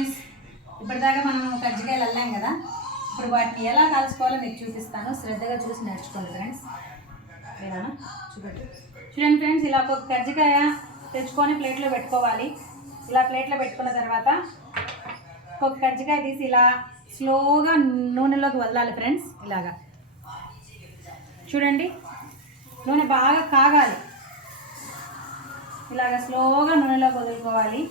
Friends, ఇప్పటిదాకా మనం కజ్జికాయలు అల్లాం కదా. ఇప్పుడు వాటిని ఎలా కాల్చుకోవాలో మీకు చూపిస్తాను. శ్రద్ధగా చూసి నేర్చుకోండి ఫ్రెండ్స్. ఏనా చూడండి ఫ్రెండ్స్, ఇలా ఒక కజ్జికాయ తెచ్చుకొని ప్లేట్లో పెట్టుకోవాలి. ఇలా ప్లేట్లో పెట్టుకున్న తర్వాత ఒక కజ్జికాయ తీసి ఇలా స్లోగా నూనెలోకి వదలాలి ఫ్రెండ్స్. ఇలాగా చూడండి, నూనె బాగా కాగాలి. ఇలాగ స్లోగా నూనెలోకి వదులుకోవాలి.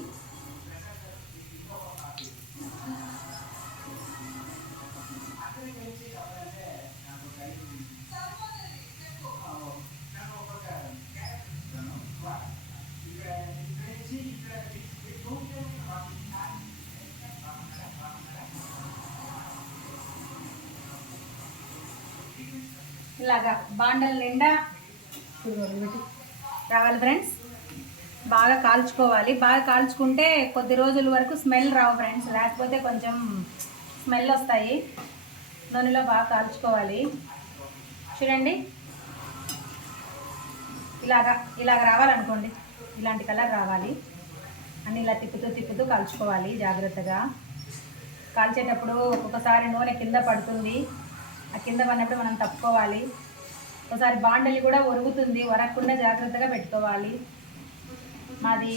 ఇలాగా బాండల నిండా రావాలి ఫ్రెండ్స్. బాగా కాల్చుకోవాలి. బాగా కాల్చుకుంటే కొద్ది రోజుల వరకు స్మెల్ రావు ఫ్రెండ్స్, లేకపోతే కొంచెం స్మెల్ వస్తాయి. నూనెలో బాగా కాల్చుకోవాలి. చూడండి, ఇలాగ రావాలనుకోండి. ఇలాంటి కలర్ రావాలి. అన్నీ ఇలా తిప్పుతూ కాల్చుకోవాలి జాగ్రత్తగా. కాల్చేటప్పుడు ఒక్కొక్కసారి నూనె కింద పడుతుంది. ఆ కింద పడినప్పుడు మనం తప్పుకోవాలి. ఒకసారి బాండలి కూడా ఒరుగుతుంది, ఒరగకుండా జాగ్రత్తగా పెట్టుకోవాలి. మాది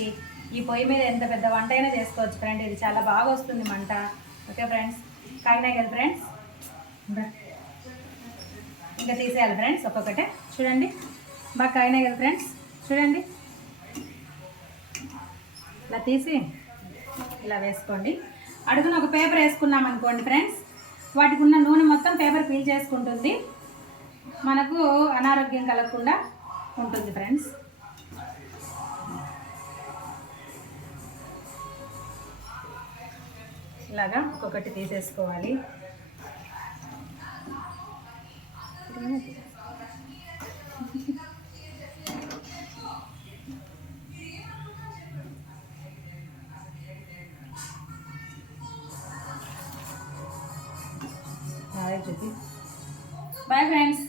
ఈ పొయ్యి మీద ఎంత పెద్ద వంట అయినా చేసుకోవచ్చు ఫ్రెండ్. ఇది చాలా బాగా వస్తుంది మంట. ఓకే ఫ్రెండ్స్, కాయినాయి కదా ఫ్రెండ్స్, ఇంకా తీసేయాలి ఫ్రెండ్స్ ఒక్కొక్కటే. చూడండి, బాగా కాయినాయి కదా ఫ్రెండ్స్. చూడండి, ఇలా తీసి ఇలా వేసుకోండి. అడుగున ఒక పేపర్ వేసుకున్నాం అనుకోండి ఫ్రెండ్స్, వాటికి ఉన్న నూనె మొత్తం పేపర్ పీల్ చేసుకుంటుంది. మనకు అనారోగ్యం కలగకుండా ఉంటుంది ఫ్రెండ్స్. ఇలాగా ఒక్కొక్కటి తీసేసుకోవాలి. Boy friends.